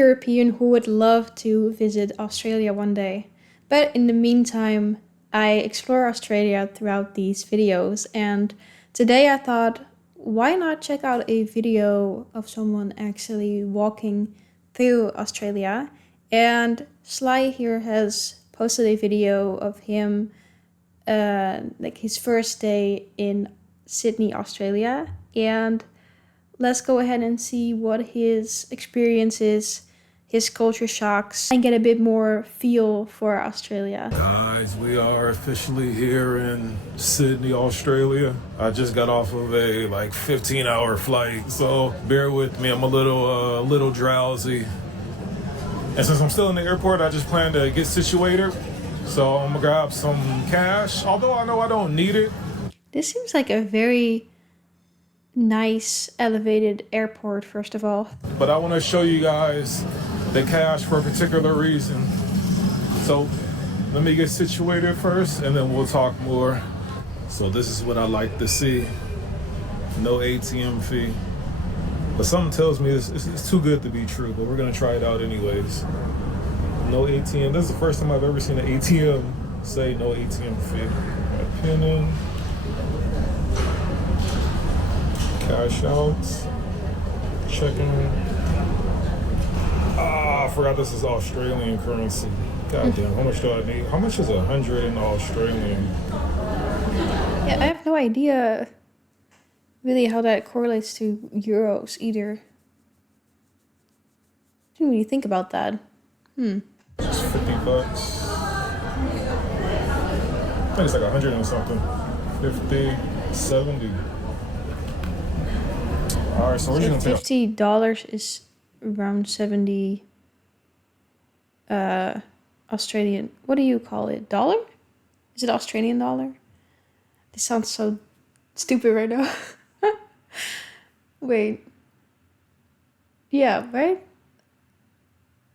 European who would love to visit Australia one day. But in the meantime, I explore Australia throughout these videos, and today I thought, why not check out a video of someone actually walking through Australia? And Sly here has posted a video of him, like his first day in Sydney, Australia, and let's go ahead and see what his experience is, his culture shocks, and get a bit more feel for Australia. Guys, we are officially here in Sydney, Australia. I just got off of a 15-hour flight, so bear with me. I'm a little drowsy. And since I'm still in the airport, I just plan to get situated. So I'm gonna grab some cash, although I know I don't need it. This seems like a very nice elevated airport, first of all. But I want to show you guys the cash for a particular reason. So let me get situated first and then we'll talk more. So this is what I like to see. No ATM fee. But something tells me it's too good to be true, but we're gonna try it out anyways. No ATM. This is the first time I've ever seen an ATM say no ATM fee. Got pin in. Cash out. Checking. I forgot this is Australian currency. God damn, how much do I need? How much is 100 in Australian? Yeah, I have no idea really how that correlates to euros either. Didn't really think about that. Just $50. I think it's like 100 and something. 50, 70. All right, so we're just gonna take $50 is around 70 Australian. What do you call it? Dollar? Is it Australian dollar? This sounds so stupid right now. Wait. Yeah, right?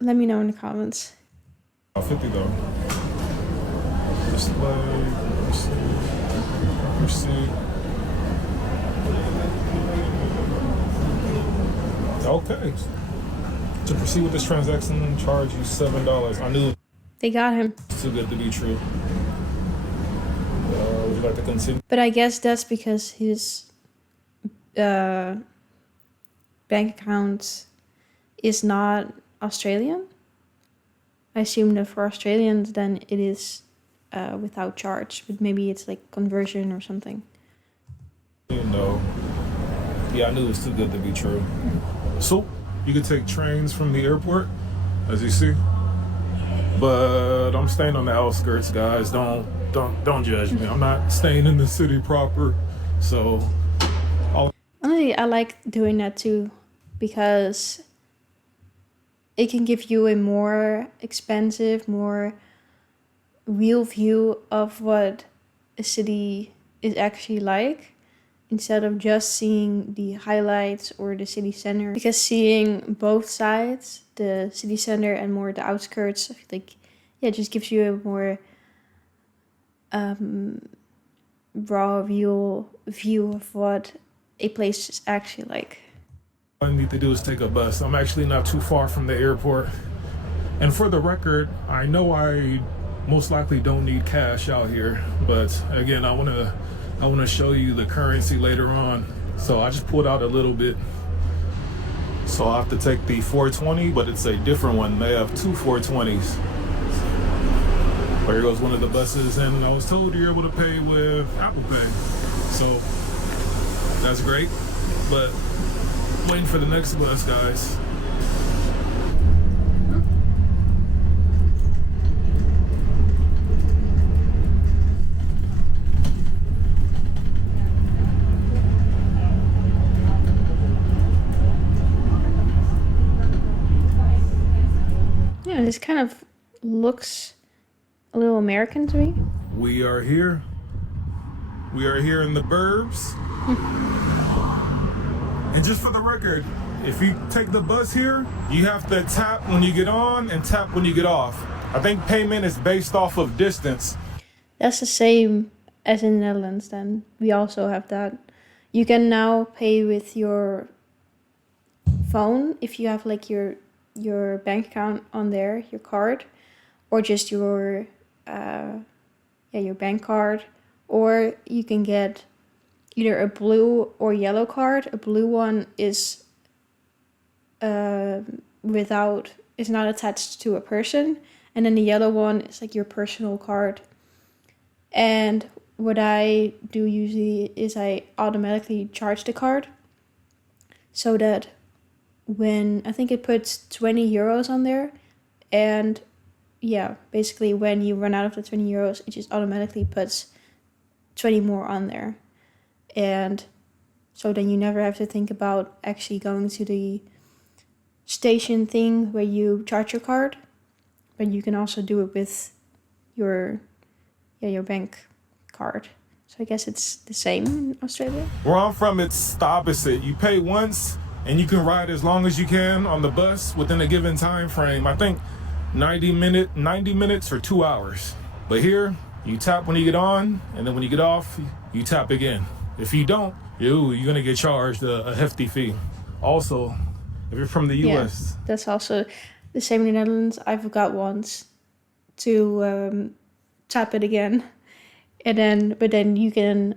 Let me know in the comments. 50 though. Display, receipt. Okay. To proceed with this transaction, charge you $7. I knew They got him. it's too good to be true. Would you like to continue? But I guess that's because his bank account is not Australian. I assume that for Australians, then it is without charge, but maybe it's like conversion or something. You know, yeah, I knew it was too good to be true. So you could take trains from the airport, as you see, but I'm staying on the outskirts, guys. Don't judge me. I'm not staying in the city proper, so. Honestly, I like doing that too, because it can give you a more expansive, more real view of what a city is actually like, instead of just seeing the highlights or the city center. Because seeing both sides, the city center and more the outskirts, I feel like, yeah, it just gives you a more raw view of what a place is actually like. All I need to do is take a bus. I'm actually not too far from the airport. And for the record, I know I most likely don't need cash out here, but again, I want to show you the currency later on. So I just pulled out a little bit. So I have to take the 420, but it's a different one. They have two 420s. But here goes one of the buses, and I was told you're able to pay with Apple Pay. So that's great, but waiting for the next bus, guys. Yeah, this kind of looks a little American to me. We are here. We are here in the burbs. And just for the record, if you take the bus here, you have to tap when you get on and tap when you get off. I think payment is based off of distance. That's the same as in the Netherlands then. We also have that. You can now pay with your phone if you have like your your bank account on there, your card, or just your your bank card, or you can get either a blue or yellow card. A blue one is is not attached to a person, and then the yellow one is like your personal card. And what I do usually is I automatically charge the card, so that when I think it puts 20 euros on there, and yeah, basically when you run out of the 20 euros, it just automatically puts 20 more on there. And so then you never have to think about actually going to the station thing where you charge your card, but you can also do it with your bank card. So I guess it's the same in Australia. Where I'm from, it's the opposite. You pay once and you can ride as long as you can on the bus within a given time frame. I think 90 minutes or 2 hours. But here, you tap when you get on, and then when you get off, you tap again. If you don't, you're gonna get charged a hefty fee. Also, if you're from the US. Yeah, that's also the same in the Netherlands. I forgot once to tap it again. But then you can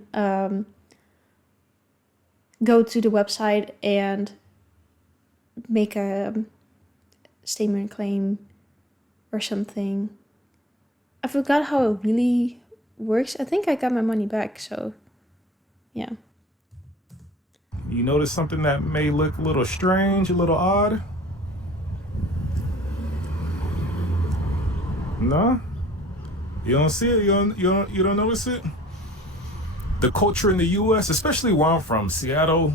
go to the website and make a statement claim or something. I forgot how it really works. I think I got my money back, so yeah. You notice something that may look a little strange, a little odd? No? You don't see it? You don't notice it? The culture in the US, especially where I'm from, Seattle,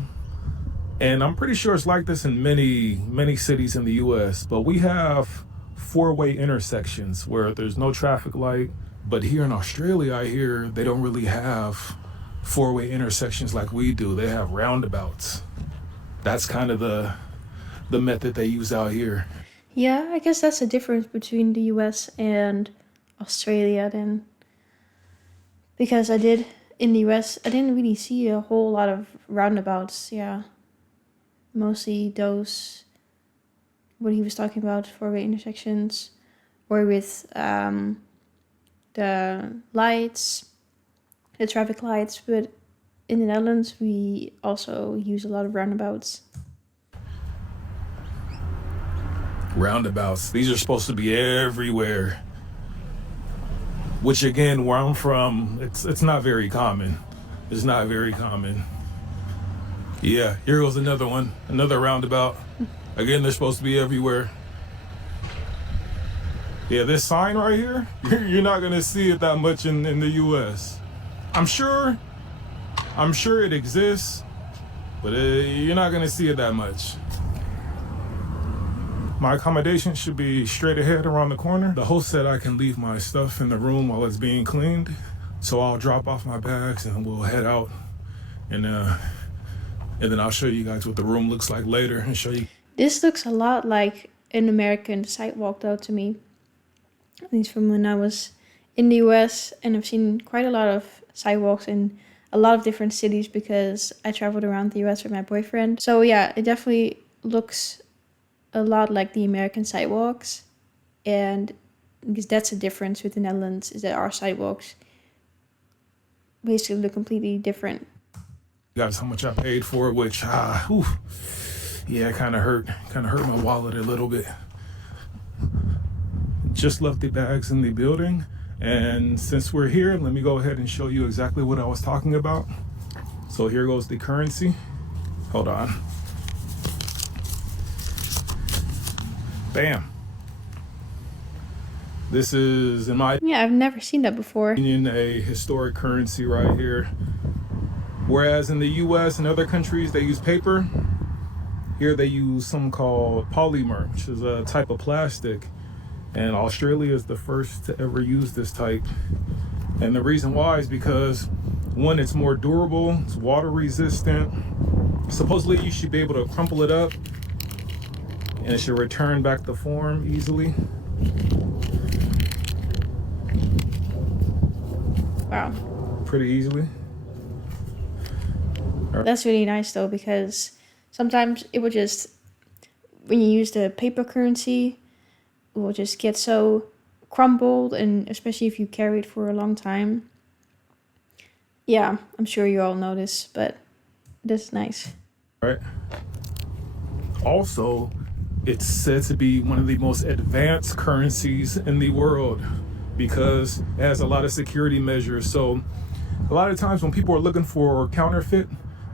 and I'm pretty sure it's like this in many cities in the US, but we have four-way intersections where there's no traffic light. But here in Australia, I hear they don't really have four-way intersections like we do. They have roundabouts. That's kind of the method they use out here. Yeah, I guess that's the difference between the US and Australia then. Because in the US, I didn't really see a whole lot of roundabouts, yeah. Mostly those, what he was talking about, four-way intersections, or with the lights, the traffic lights. But in the Netherlands, we also use a lot of roundabouts. Roundabouts, these are supposed to be everywhere. Which again, where I'm from, it's not very common. It's not very common. Yeah, here goes another one, another roundabout. Again, they're supposed to be everywhere. Yeah, this sign right here, you're not gonna see it that much in the US. I'm sure it exists, but you're not gonna see it that much. My accommodation should be straight ahead around the corner. The host said I can leave my stuff in the room while it's being cleaned. So I'll drop off my bags and we'll head out. And then I'll show you guys what the room looks like later and show you. This looks a lot like an American sidewalk though to me. At least from when I was in the US, and I've seen quite a lot of sidewalks in a lot of different cities because I traveled around the US with my boyfriend. So yeah, it definitely looks a lot like the American sidewalks, and because that's the difference with the Netherlands, is that our sidewalks basically look completely different. Guys, how much I paid for it, which yeah, kind of hurt my wallet a little bit. Just left the bags in the building, and since we're here, let me go ahead and show you exactly what I was talking about. So here goes the currency. Hold on. Bam. This is, in my I've never seen that before. opinion, a historic currency right here. Whereas in the US and other countries, they use paper. Here they use something called polymer, which is a type of plastic. And Australia is the first to ever use this type. And the reason why is because, one, it's more durable, it's water resistant. Supposedly you should be able to crumple it up and it should return back to form easily. Wow. Pretty easily. That's really nice though, because sometimes it would just, when you use the paper currency, it will just get so crumbled, and especially if you carry it for a long time. Yeah, I'm sure you all know this, but that's nice. Right. Also, it's said to be one of the most advanced currencies in the world because it has a lot of security measures. So a lot of times when people are looking for counterfeit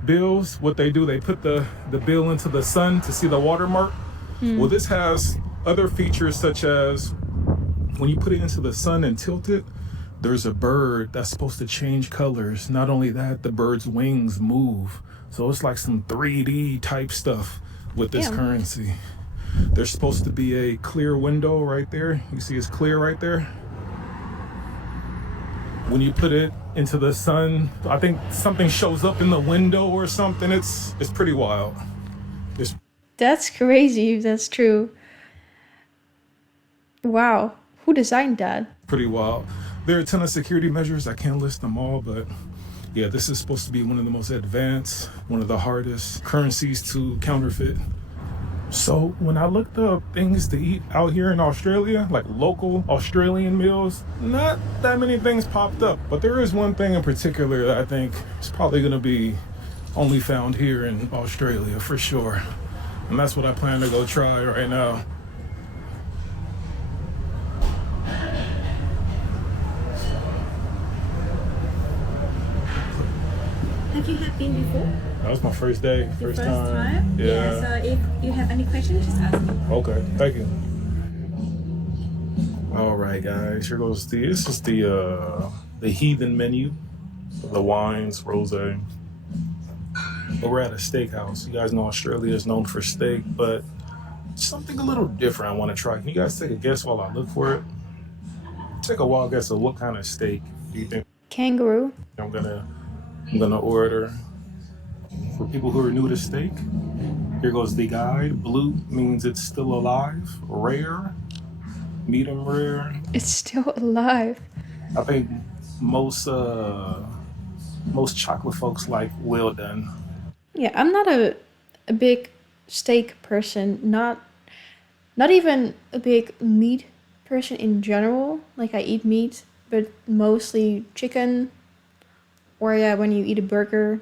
bills, what they do, they put the bill into the sun to see the watermark. Well, this has other features such as when you put it into the sun and tilt it, there's a bird that's supposed to change colors. Not only that, the bird's wings move. So it's like some 3D type stuff with this currency. There's supposed to be a clear window right there. You see it's clear right there. When you put it into the sun, I think something shows up in the window or something. It's pretty wild. That's crazy if that's true. Wow. Who designed that? Pretty wild. There are a ton of security measures. I can't list them all, but yeah, this is supposed to be one of the most advanced, one of the hardest currencies to counterfeit. So when I looked up things to eat out here in Australia, like local Australian meals, not that many things popped up. But there is one thing in particular that I think is probably going to be only found here in Australia for sure. And that's what I plan to go try right now. Have you had been before? That was my first day, first time. Yeah. So if you have any questions, just ask me. Okay, thank you. All right, guys. Here goes this is the heathen menu, the wines, rosé. But we're at a steakhouse. You guys know Australia is known for steak, but something a little different I want to try. Can you guys take a guess while I look for it? Take a wild guess of what kind of steak do you think? Kangaroo. I'm gonna order. For people who are new to steak, here goes the guide. Blue means it's still alive. Rare, medium rare. It's still alive. I think most chocolate folks like well done. Yeah, I'm not a big steak person. Not even a big meat person in general. Like I eat meat, but mostly chicken. Or yeah, when you eat a burger.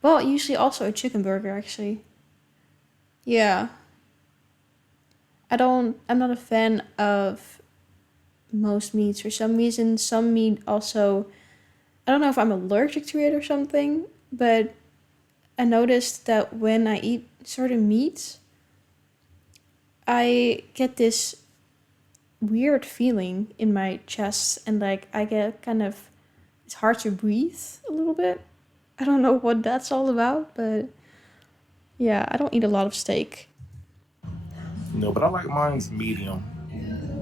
Well, usually also a chicken burger, actually. Yeah. I'm not a fan of most meats. For some reason, some meat also, I don't know if I'm allergic to it or something, but I noticed that when I eat certain meats, I get this weird feeling in my chest, and like I get kind of, it's hard to breathe a little bit. I don't know what that's all about, but yeah, I don't eat a lot of steak. No, but I like mine's medium.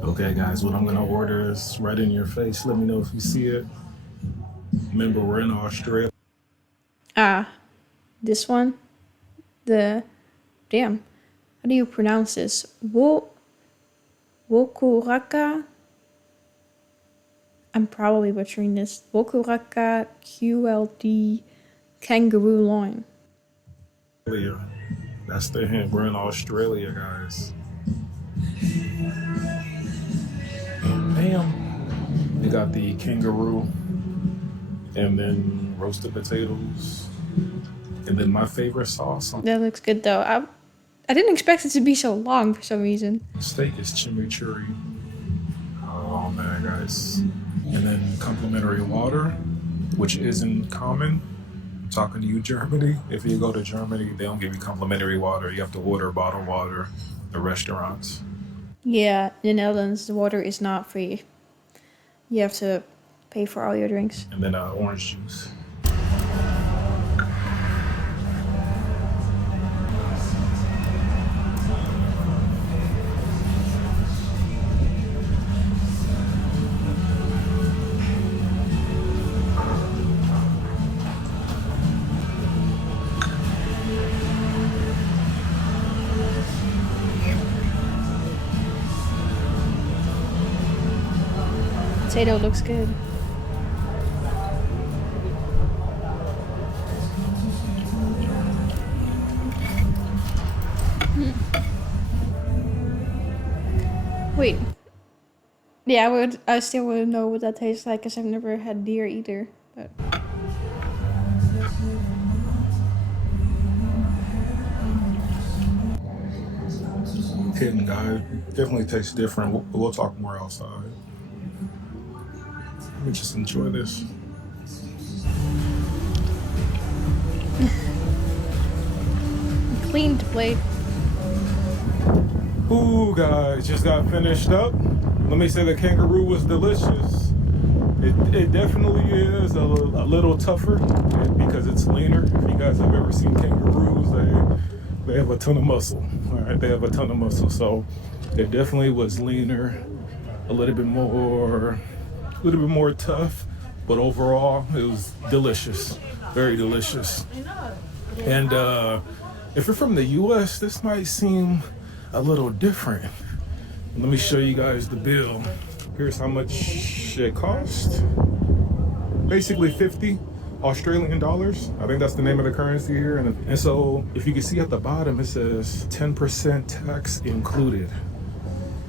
Okay, guys, what I'm gonna order is right in your face. Let me know if you see it. Remember, we're in Australia. This one? Damn. How do you pronounce this? Wokuraka? I'm probably butchering this. Wokuraka QLD kangaroo loin. That's the hint. We're in Australia, guys. Bam. We got the kangaroo, and then roasted potatoes, and then my favorite sauce. That looks good though. I didn't expect it to be so long for some reason. Steak is chimichurri. Oh man, guys. And then complimentary water, which isn't common. I'm talking to you, Germany. If you go to Germany, they don't give you complimentary water. You have to order bottled water at the restaurants. Yeah, in the Netherlands, the water is not free. You have to pay for all your drinks. And then orange juice. Potato looks good. Wait. Yeah, I still wouldn't know what that tastes like because I've never had deer either. But Hidden guy definitely tastes different. We'll talk more outside. Let me just enjoy this. clean plate. Ooh, guys, just got finished up. Let me say the kangaroo was delicious. It definitely is a little tougher because it's leaner. If you guys have ever seen kangaroos, they have a ton of muscle. All right, they have a ton of muscle, so it definitely was leaner, a little bit more tough, but overall it was delicious, very delicious. And if you're from the U.S., this might seem a little different. Let me show you guys the bill. Here's how much it cost. Basically 50 Australian dollars. I think that's the name of the currency here. And so if you can see at the bottom, it says 10% tax included,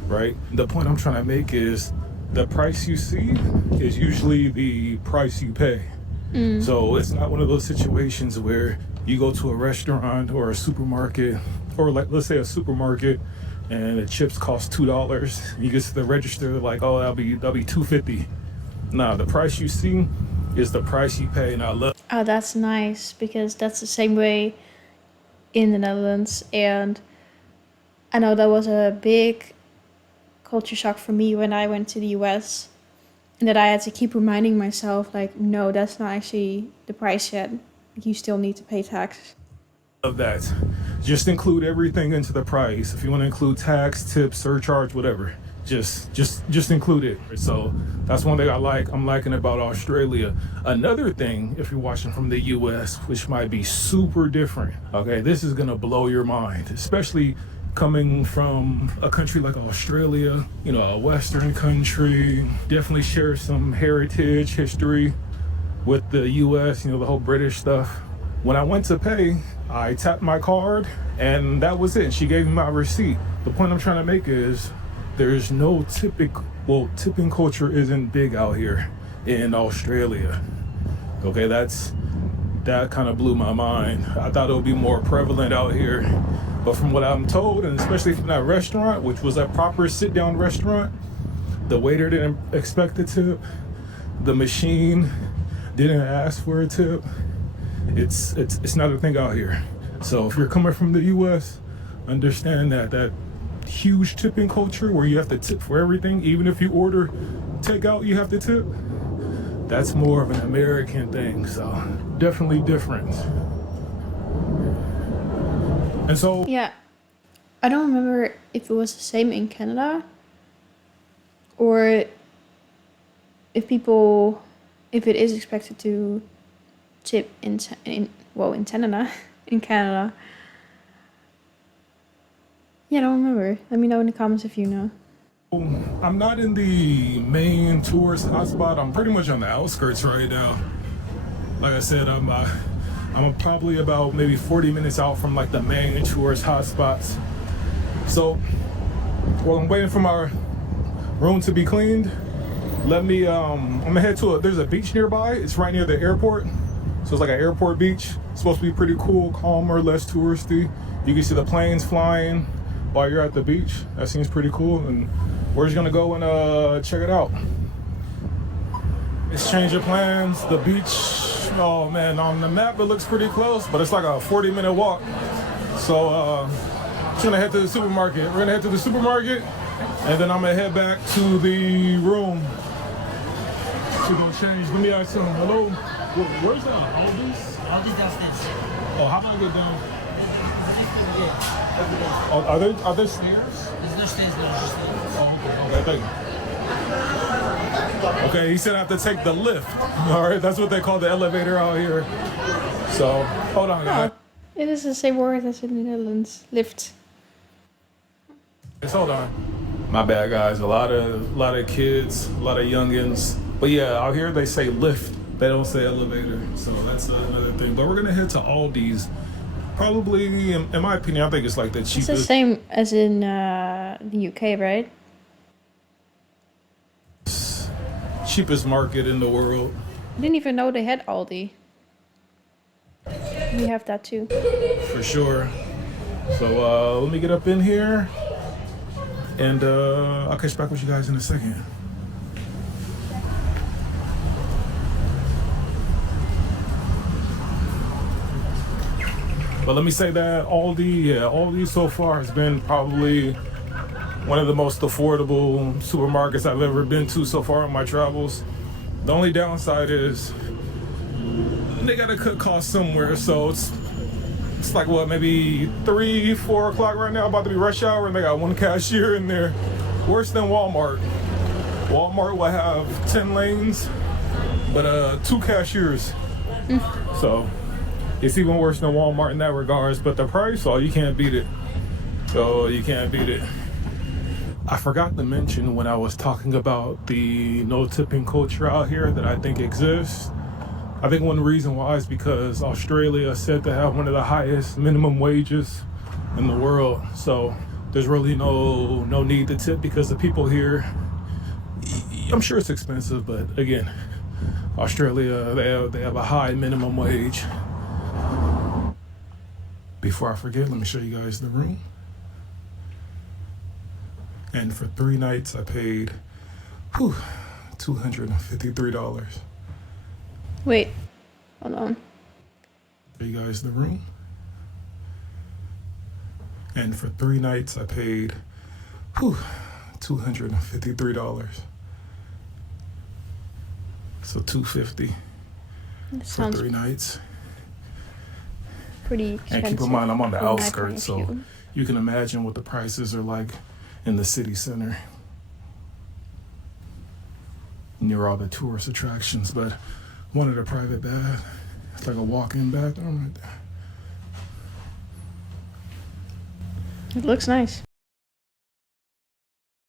right? The point I'm trying to make is the price you see is usually the price you pay. So it's not one of those situations where you go to a restaurant or a supermarket, or like, let's say a supermarket, and the chips cost $2. You get to the register like, oh, that'll be $2.50. Nah, the price you see is the price you pay, and I love. Oh, that's nice because that's the same way in the Netherlands, and I know that was a big culture shock for me when I went to the US, and that I had to keep reminding myself, like, no, that's not actually the price yet. You still need to pay tax. Of that, just include everything into the price. If you want to include tax, tips, surcharge, whatever, just include it. So that's one thing I'm liking about Australia. Another thing, if you're watching from the US, which might be super different, okay, this is gonna blow your mind, especially coming from a country like Australia, you know, a Western country, definitely shares some heritage, history with the US, you know, the whole British stuff. When I went to pay, I tapped my card and that was it. She gave me my receipt. The point I'm trying to make is there's no tipping culture isn't big out here in Australia. Okay, that kind of blew my mind. I thought it would be more prevalent out here. But from what I'm told, and especially from that restaurant, which was a proper sit-down restaurant, the waiter didn't expect a tip. The machine didn't ask for a tip. It's not a thing out here. So if you're coming from the US, understand that huge tipping culture where you have to tip for everything, even if you order takeout, you have to tip. That's more of an American thing, so definitely different. And so Yeah, I don't remember if it was the same in Canada or if it is expected to tip in Canada, in Canada. Yeah, I don't remember. Let me know in the comments if you know. I'm not in the main tourist hotspot. I'm pretty much on the outskirts right now. Like I said, I'm probably about maybe 40 minutes out from like the main tourist hotspots. So while I'm waiting for my room to be cleaned, I'm gonna head there's a beach nearby. It's right near the airport. So it's like an airport beach. It's supposed to be pretty cool, calmer, less touristy. You can see the planes flying while you're at the beach. That seems pretty cool. And we're just gonna go and check it out. Exchange of plans. The beach, oh man, on the map it looks pretty close, but it's like a 40-minute walk. So just gonna head to the supermarket. We're gonna head to the supermarket, and then I'm gonna head back to the room to go change. Let me ask him. Hello. Where's the Aldi's? Aldi's downstairs. Oh, how do I get down? Yeah. Oh, are there stairs? There's no stairs, no, just stairs. Oh, okay, thank you. Okay, he said I have to take the lift. All right, that's what they call the elevator out here. So, hold on, guys. Oh, it is the same word as in the Netherlands. Lift. Just hold on. My bad, guys. A lot of kids, a lot of youngins. But yeah, out here they say lift. They don't say elevator. So that's another thing. But we're gonna head to Aldi's. Probably, in my opinion, I think it's like the cheapest. It's the same as in the UK, right? cheapest market in the world. I didn't even know they had Aldi. We have that too. For sure. So let me get up in here, and I'll catch back with you guys in a second. But let me say that Aldi so far has been probably one of the most affordable supermarkets I've ever been to so far in my travels. The only downside is they gotta cut costs somewhere, so it's like what, maybe 3-4 o'clock right now, about to be rush hour, and they got one cashier in there. Worse than Walmart. Walmart will have 10 lanes, but 2 cashiers. So it's even worse than Walmart in that regards, but the price, oh, you can't beat it. So you can't beat it. I forgot to mention when I was talking about the no tipping culture out here that I think exists. I think one reason why is because Australia is said to have one of the highest minimum wages in the world. So there's really no need to tip because the people here, I'm sure it's expensive, but again, Australia, they have a high minimum wage. Before I forget, let me show you guys the room. And for 3 nights, I paid $253. Wait, hold on. Show you guys the room. And for 3 nights, I paid $253. So $250 That for sounds 3 nights. pretty expensive. And keep in mind, I'm on the from my point outskirts, of so view. you can imagine what the prices are like in the city center near all the tourist attractions. But one of the private baths, it's like a walk-in bathroom right there. It looks nice.